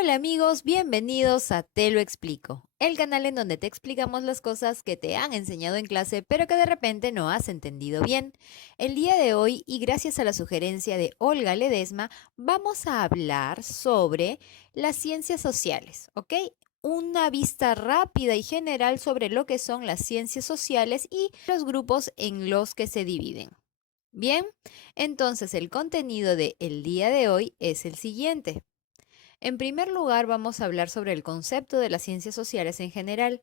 Hola amigos, bienvenidos a Te lo explico, el canal en donde te explicamos las cosas que te han enseñado en clase pero que de repente no has entendido bien. El día de hoy, y gracias a la sugerencia de Olga Ledesma, vamos a hablar sobre las ciencias sociales, ¿ok? Una vista rápida y general sobre lo que son las ciencias sociales y los grupos en los que se dividen. Bien, entonces el contenido de el día de hoy es el siguiente. En primer lugar, vamos a hablar sobre el concepto de las ciencias sociales en general.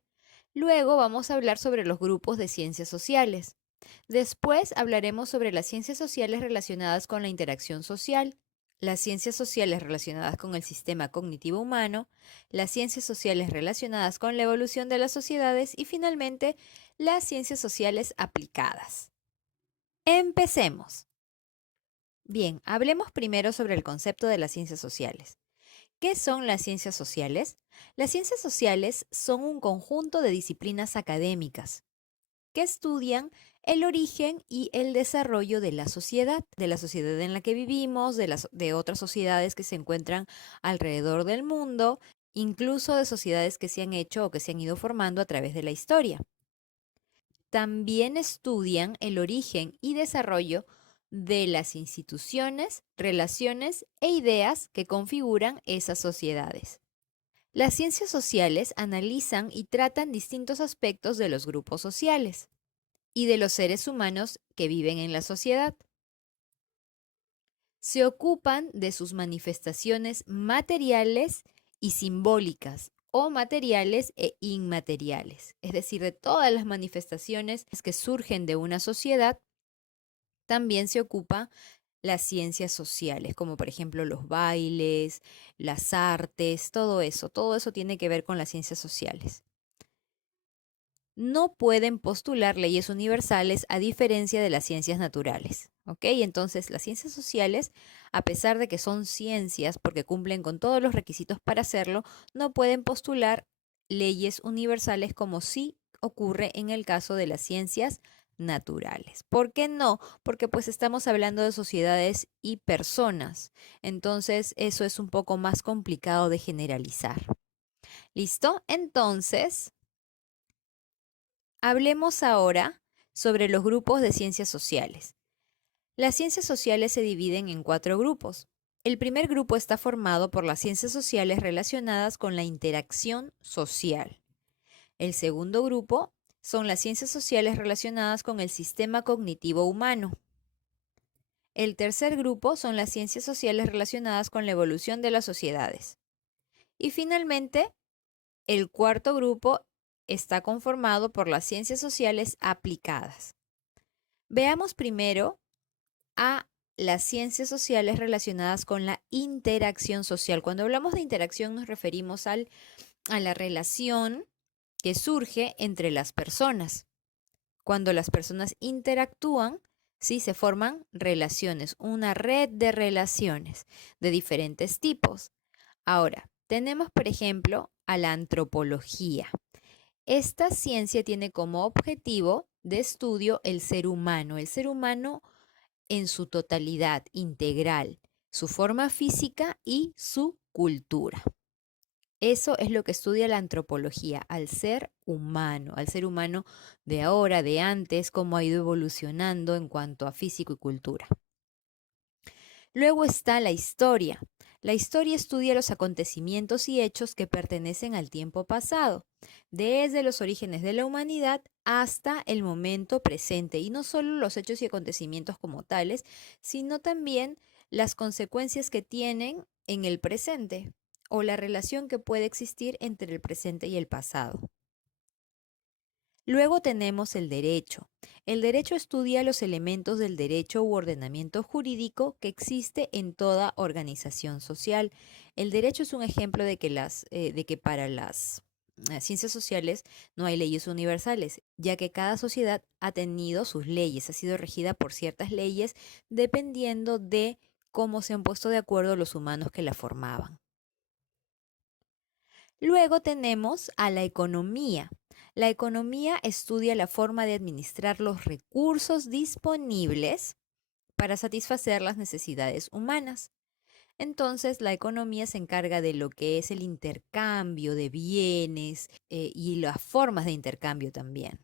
Luego vamos a hablar sobre los grupos de ciencias sociales. Después hablaremos sobre las ciencias sociales relacionadas con la interacción social, las ciencias sociales relacionadas con el sistema cognitivo humano, las ciencias sociales relacionadas con la evolución de las sociedades y finalmente las ciencias sociales aplicadas. Empecemos. Bien, hablemos primero sobre el concepto de las ciencias sociales. ¿Qué son las ciencias sociales? Las ciencias sociales son un conjunto de disciplinas académicas que estudian el origen y el desarrollo de la sociedad en la que vivimos, de otras sociedades que se encuentran alrededor del mundo, incluso de sociedades que se han hecho o que se han ido formando a través de la historia. También estudian el origen y desarrollo de las instituciones, relaciones e ideas que configuran esas sociedades. Las ciencias sociales analizan y tratan distintos aspectos de los grupos sociales y de los seres humanos que viven en la sociedad. Se ocupan de sus manifestaciones materiales y simbólicas o materiales e inmateriales, es decir, de todas las manifestaciones que surgen de una sociedad. También se ocupa las ciencias sociales, como por ejemplo los bailes, las artes, todo eso tiene que ver con las ciencias sociales. No pueden postular leyes universales a diferencia de las ciencias naturales, ¿ok? Entonces, las ciencias sociales, a pesar de que son ciencias porque cumplen con todos los requisitos para hacerlo, no pueden postular leyes universales como sí ocurre en el caso de las ciencias naturales. ¿Por qué no? Porque pues estamos hablando de sociedades y personas. Entonces, eso es un poco más complicado de generalizar. ¿Listo? Entonces, hablemos ahora sobre los grupos de ciencias sociales. Las ciencias sociales se dividen en 4 grupos. El primer grupo está formado por las ciencias sociales relacionadas con la interacción social. El segundo grupo son las ciencias sociales relacionadas con el sistema cognitivo humano. El tercer grupo son las ciencias sociales relacionadas con la evolución de las sociedades. Y finalmente, el cuarto grupo está conformado por las ciencias sociales aplicadas. Veamos primero a las ciencias sociales relacionadas con la interacción social. Cuando hablamos de interacción nos referimos a la relación que surge entre las personas. Cuando las personas interactúan, sí, se forman relaciones, una red de relaciones de diferentes tipos. Ahora, tenemos, por ejemplo, a la antropología. Esta ciencia tiene como objetivo de estudio el ser humano en su totalidad integral, su forma física y su cultura. Eso es lo que estudia la antropología, al ser humano de ahora, de antes, cómo ha ido evolucionando en cuanto a físico y cultura. Luego está la historia. La historia estudia los acontecimientos y hechos que pertenecen al tiempo pasado, desde los orígenes de la humanidad hasta el momento presente, y no solo los hechos y acontecimientos como tales, sino también las consecuencias que tienen en el presente o la relación que puede existir entre el presente y el pasado. Luego tenemos el derecho. El derecho estudia los elementos del derecho u ordenamiento jurídico que existe en toda organización social. El derecho es un ejemplo de que para las ciencias sociales no hay leyes universales, ya que cada sociedad ha tenido sus leyes, ha sido regida por ciertas leyes dependiendo de cómo se han puesto de acuerdo los humanos que la formaban. Luego tenemos a la economía. La economía estudia la forma de administrar los recursos disponibles para satisfacer las necesidades humanas. Entonces, la economía se encarga de lo que es el intercambio de bienes y las formas de intercambio también.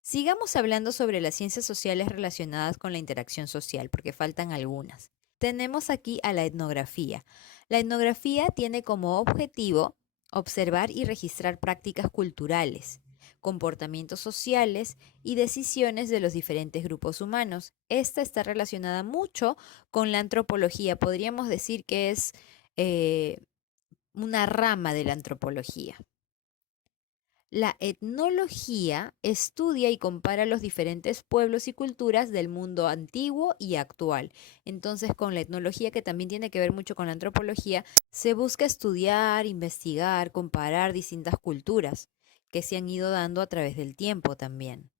Sigamos hablando sobre las ciencias sociales relacionadas con la interacción social, porque faltan algunas. Tenemos aquí a la etnografía. La etnografía tiene como objetivo observar y registrar prácticas culturales, comportamientos sociales y decisiones de los diferentes grupos humanos. Esta está relacionada mucho con la antropología. Podríamos decir que es eh, una rama de la antropología. La etnología estudia y compara los diferentes pueblos y culturas del mundo antiguo y actual. Entonces, con la etnología, que también tiene que ver mucho con la antropología, se busca estudiar, investigar, comparar distintas culturas que se han ido dando a través del tiempo también.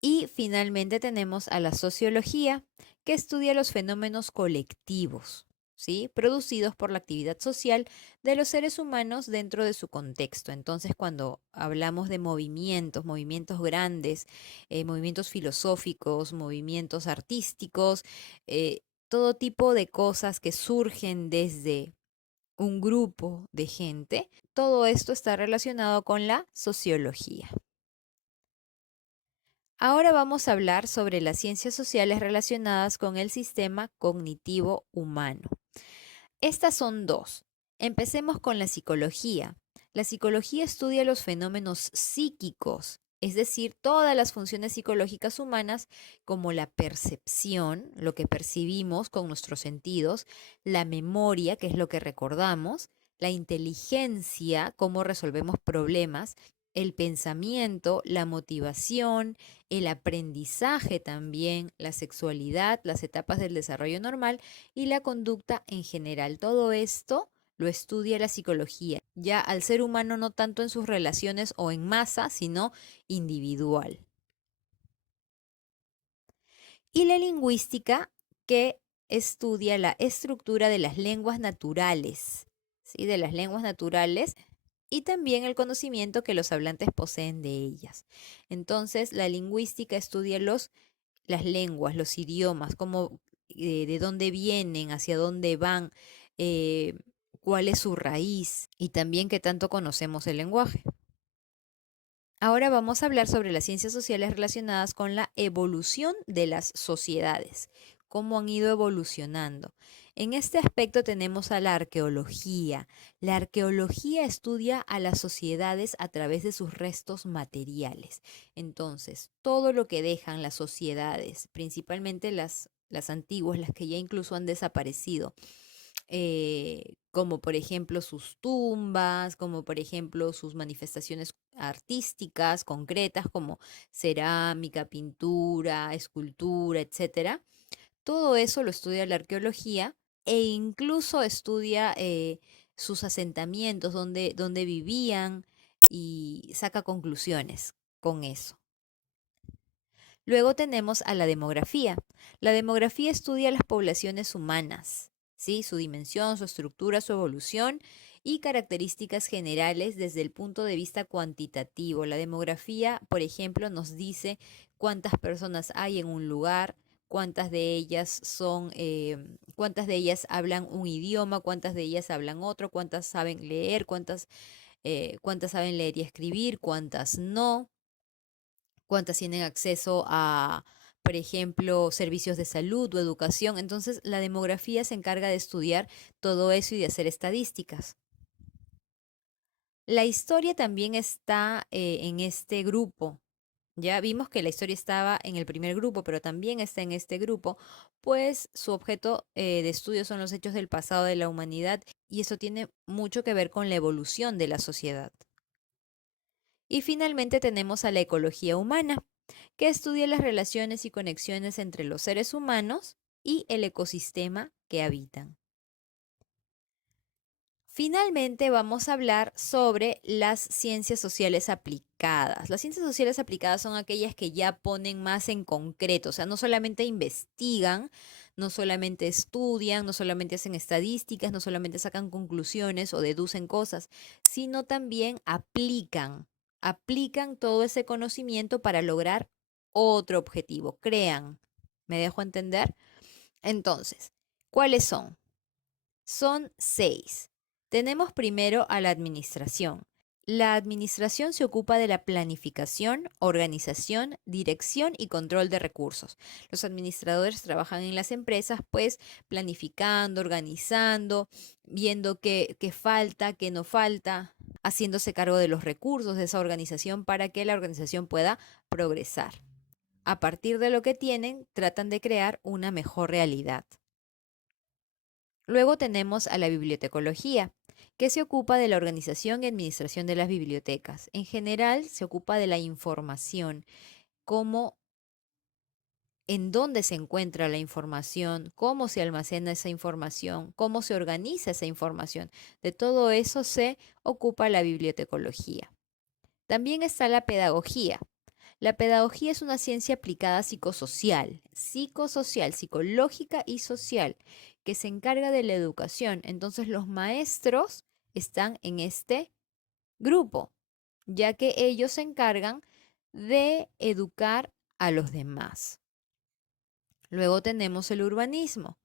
Y finalmente tenemos a la sociología, que estudia los fenómenos colectivos, ¿sí? Producidos por la actividad social de los seres humanos dentro de su contexto. Entonces, cuando hablamos de movimientos, movimientos grandes, movimientos filosóficos, movimientos artísticos, todo tipo de cosas que surgen desde un grupo de gente, todo esto está relacionado con la sociología. Ahora vamos a hablar sobre las ciencias sociales relacionadas con el sistema cognitivo humano. Estas son dos. Empecemos con la psicología. La psicología estudia los fenómenos psíquicos, es decir, todas las funciones psicológicas humanas como la percepción, lo que percibimos con nuestros sentidos, la memoria, que es lo que recordamos, la inteligencia, cómo resolvemos problemas, el pensamiento, la motivación, el aprendizaje también, la sexualidad, las etapas del desarrollo normal y la conducta en general. Todo esto lo estudia la psicología, ya al ser humano no tanto en sus relaciones o en masa, sino individual. Y la lingüística, que estudia la estructura de las lenguas naturales, ¿sí? De las lenguas naturales y también el conocimiento que los hablantes poseen de ellas. Entonces, la lingüística estudia las lenguas, los idiomas, cómo, de dónde vienen, hacia dónde van, eh, cuál es su raíz y también qué tanto conocemos el lenguaje. Ahora vamos a hablar sobre las ciencias sociales relacionadas con la evolución de las sociedades, cómo han ido evolucionando. En este aspecto tenemos a la arqueología. La arqueología estudia a las sociedades a través de sus restos materiales. Entonces, todo lo que dejan las sociedades, principalmente las antiguas, las que ya incluso han desaparecido, como por ejemplo sus tumbas, como por ejemplo sus manifestaciones artísticas concretas como cerámica, pintura, escultura, etcétera. Todo eso lo estudia la arqueología e incluso estudia sus asentamientos, donde vivían y saca conclusiones con eso. Luego tenemos a la demografía. La demografía estudia las poblaciones humanas, ¿sí? Su dimensión, su estructura, su evolución y características generales desde el punto de vista cuantitativo. La demografía, por ejemplo, nos dice cuántas personas hay en un lugar, cuántas de ellas hablan un idioma, cuántas de ellas hablan otro, cuántas saben leer, cuántas saben leer y escribir, cuántas no, cuántas tienen acceso a, por ejemplo, servicios de salud o educación. Entonces, la demografía se encarga de estudiar todo eso y de hacer estadísticas. La historia también está en este grupo. Ya vimos que la historia estaba en el primer grupo, pero también está en este grupo, pues su objeto de estudio son los hechos del pasado de la humanidad y eso tiene mucho que ver con la evolución de la sociedad. Y finalmente tenemos a la ecología humana, que estudia las relaciones y conexiones entre los seres humanos y el ecosistema que habitan. Finalmente vamos a hablar sobre las ciencias sociales aplicadas. Las ciencias sociales aplicadas son aquellas que ya ponen más en concreto, o sea, no solamente investigan, no solamente estudian, no solamente hacen estadísticas, no solamente sacan conclusiones o deducen cosas, sino también aplican todo ese conocimiento para lograr otro objetivo, crean. ¿Me dejo entender? Entonces, ¿Cuáles son? Son 6. Tenemos primero a la administración. La administración se ocupa de la planificación, organización, dirección y control de recursos. Los administradores trabajan en las empresas, pues planificando, organizando, viendo qué falta, qué no falta, haciéndose cargo de los recursos de esa organización para que la organización pueda progresar. A partir de lo que tienen, tratan de crear una mejor realidad. Luego tenemos a la bibliotecología, que se ocupa de la organización y administración de las bibliotecas. En general, se ocupa de la información, cómo, en dónde se encuentra la información, cómo se almacena esa información, cómo se organiza esa información. De todo eso se ocupa la bibliotecología. También está la pedagogía. La pedagogía es una ciencia aplicada psicosocial, psicológica y social, que se encarga de la educación. Entonces los maestros están en este grupo, ya que ellos se encargan de educar a los demás. Luego tenemos el urbanismo.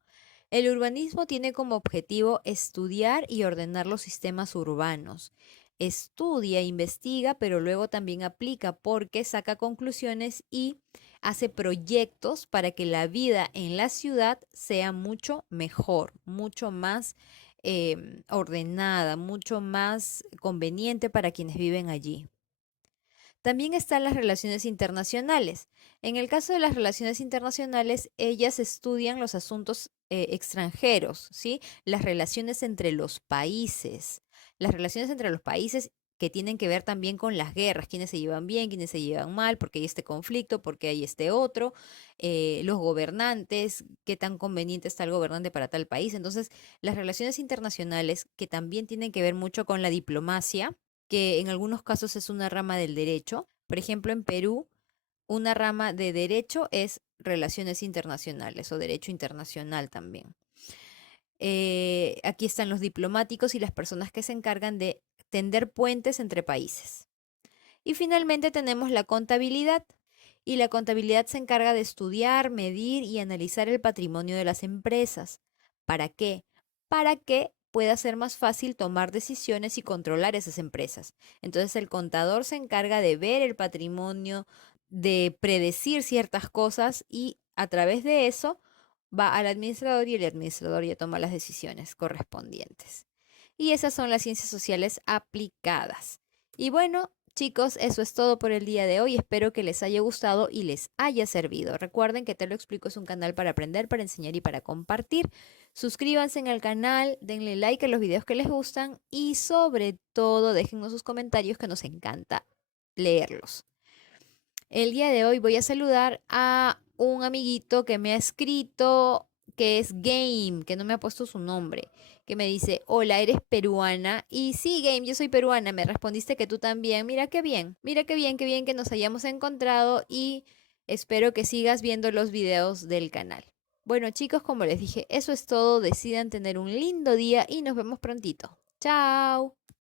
El urbanismo tiene como objetivo estudiar y ordenar los sistemas urbanos. Estudia, investiga, pero luego también aplica porque saca conclusiones y hace proyectos para que la vida en la ciudad sea mucho mejor, mucho más ordenada, mucho más conveniente para quienes viven allí. También están las relaciones internacionales. En el caso de las relaciones internacionales, ellas estudian los asuntos extranjeros, ¿sí? Las relaciones entre los países. Las relaciones entre los países que tienen que ver también con las guerras, quiénes se llevan bien, quiénes se llevan mal, porque hay este conflicto, porque hay este otro, los gobernantes, qué tan conveniente está el gobernante para tal país. Entonces, las relaciones internacionales que también tienen que ver mucho con la diplomacia, que en algunos casos es una rama del derecho. Por ejemplo, en Perú, una rama de derecho es relaciones internacionales o derecho internacional también. Aquí están los diplomáticos y las personas que se encargan de tender puentes entre países. Y finalmente tenemos la contabilidad. Y la contabilidad se encarga de estudiar, medir y analizar el patrimonio de las empresas. ¿Para qué? Para que pueda ser más fácil tomar decisiones y controlar esas empresas. Entonces el contador se encarga de ver el patrimonio, de predecir ciertas cosas y a través de eso va al administrador y el administrador ya toma las decisiones correspondientes. Y esas son las ciencias sociales aplicadas. Y bueno, chicos, eso es todo por el día de hoy. Espero que les haya gustado y les haya servido. Recuerden que Te lo explico es un canal para aprender, para enseñar y para compartir. Suscríbanse al canal, denle like a los videos que les gustan y sobre todo déjennos sus comentarios que nos encanta leerlos. El día de hoy voy a saludar a un amiguito que me ha escrito, que es Game, que no me ha puesto su nombre, que me dice, hola, ¿eres peruana? Y sí, Game, yo soy peruana, me respondiste que tú también. Mira qué bien que nos hayamos encontrado y espero que sigas viendo los videos del canal. Bueno, chicos, como les dije, eso es todo. Decidan tener un lindo día y nos vemos prontito. Chao.